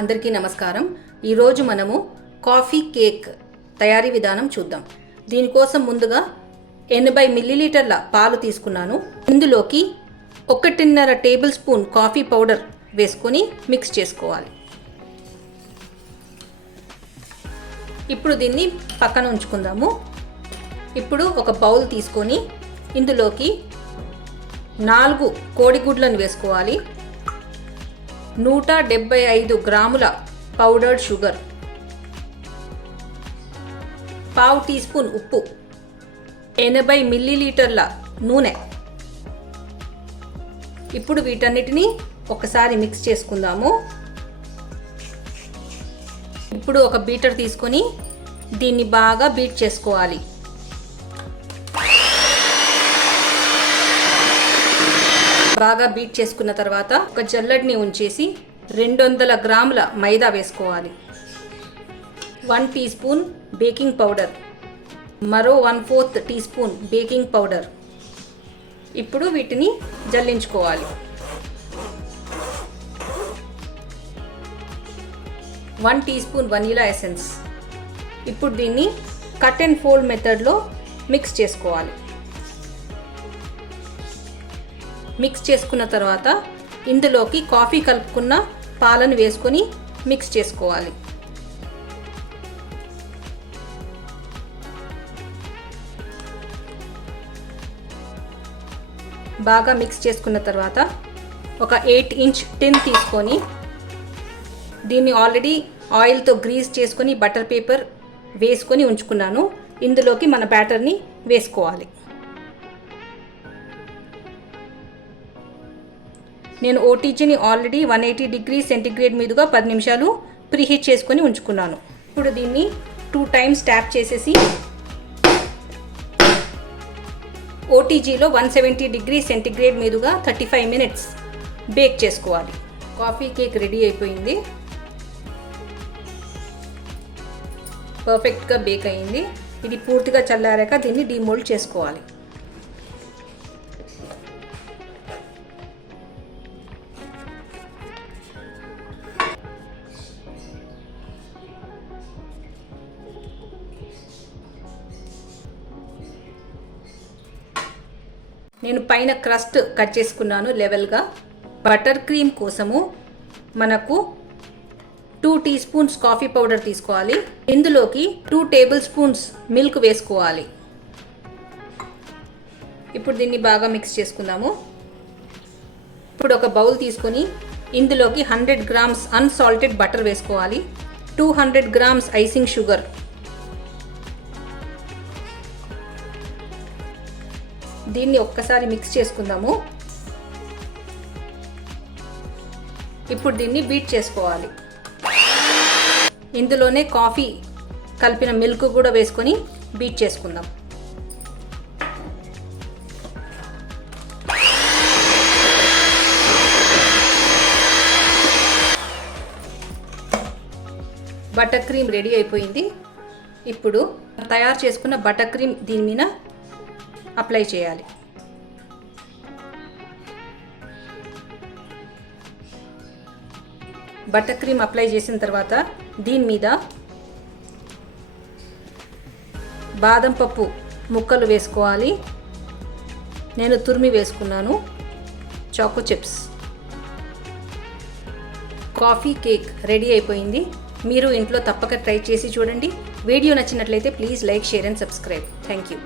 అందరికీ నమస్కారం. ఈరోజు మనము కాఫీ కేక్ తయారీ విధానం చూద్దాం. దీనికోసం ముందుగా 80 మిల్లీలీటర్ల పాలు తీసుకున్నాను. ఇందులోకి 1.5 టేబుల్ స్పూన్ కాఫీ పౌడర్ వేసుకొని మిక్స్ చేసుకోవాలి. ఇప్పుడు దీన్ని పక్కన ఉంచుకుందాము. ఇప్పుడు ఒక బౌల్ తీసుకొని ఇందులోకి 4 కోడిగుడ్లను వేసుకోవాలి. 175 గ్రాముల పౌడర్డ్ షుగర్, పావు టీ స్పూన్ ఉప్పు, 80 మిల్లీలీటర్ల నూనె. ఇప్పుడు వీటన్నిటిని ఒకసారి మిక్స్ చేసుకుందాము. ఇప్పుడు ఒక బీటర్ తీసుకొని దీన్ని బాగా బీట్ చేసుకోవాలి. బాగా బీట్ చేసుకున్న తర్వాత ఒక జల్లెడ్ని ఉంచేసి 200 గ్రాముల మైదా వేసుకోవాలి. 1 టీ స్పూన్ బేకింగ్ పౌడర్, మరో 1/4 టీ స్పూన్ బేకింగ్ పౌడర్. ఇప్పుడు వీటిని జల్లించుకోవాలి. 1 టీ స్పూన్ వనీలా ఎసెన్స్. ఇప్పుడు దీన్ని కట్ అండ్ ఫోల్డ్ మెథడ్లో మిక్స్ చేసుకోవాలి. మిక్స్ చేసుకున్న తర్వాత ఇందులోకి కాఫీ కలుపుకున్న పాలను వేసుకొని మిక్స్ చేసుకోవాలి. బాగా మిక్స్ చేసుకున్న తర్వాత ఒక 8 ఇంచ్ టిన్ తీసుకొని దీన్ని ఆల్రెడీ ఆయిల్తో గ్రీస్ చేసుకొని బటర్ పేపర్ వేసుకొని ఉంచుకున్నాను. ఇందులోకి మన బ్యాటర్ని వేసుకోవాలి. నేను ఓటీజీని ఆల్రెడీ 180 డిగ్రీ సెంటీగ్రేడ్ మీదుగా 10 నిమిషాలు ప్రీహీట్ చేసుకొని ఉంచుకున్నాను. ఇప్పుడు దీన్ని 2 టైమ్స్ ట్యాప్ చేసేసి ఓటీజీలో 170 డిగ్రీ సెంటీగ్రేడ్ మీదుగా 35 మినిట్స్ బేక్ చేసుకోవాలి. కాఫీ కేక్ రెడీ అయిపోయింది. పర్ఫెక్ట్గా బేక్ అయింది. ఇది పూర్తిగా చల్లారాక దీన్ని డీమోల్డ్ చేసుకోవాలి. నేను పైన క్రస్ట్ కట్ చేసుకున్నాను లెవెల్గా. బటర్ క్రీమ్ కోసము మనకు 2 టీ స్పూన్స్ కాఫీ పౌడర్ తీసుకోవాలి. ఇందులోకి 2 టేబుల్ స్పూన్స్ మిల్క్ వేసుకోవాలి. ఇప్పుడు దీన్ని బాగా మిక్స్ చేసుకుందాము. ఇప్పుడు ఒక బౌల్ తీసుకొని ఇందులోకి 100 గ్రామ్స్ అన్సాల్టెడ్ బటర్ వేసుకోవాలి. 200 గ్రామ్స్ ఐసింగ్ షుగర్, దీన్ని ఒక్కసారి మిక్స్ చేసుకుందాము. ఇప్పుడు దీన్ని బీట్ చేసుకోవాలి. ఇందులోనే కాఫీ కలిపిన మిల్క్ కూడా వేసుకొని బీట్ చేసుకుందాం. బటర్ క్రీమ్ రెడీ అయిపోయింది. ఇప్పుడు తయారు చేసుకున్న బటర్ క్రీమ్ దీని మీద అప్లై చేయాలి. బటర్ క్రీమ్ అప్లై చేసిన తర్వాత దీని మీద బాదం పప్పు ముక్కలు వేసుకోవాలి. నేను తురిమి వేసుకున్నాను. Choco chips. Coffee cake ready అయిపోయింది. మీరు ఇంట్లో తప్పక ట్రై చేసి చూడండి. వీడియో నచ్చినట్లయితే please like, share and subscribe. Thank you.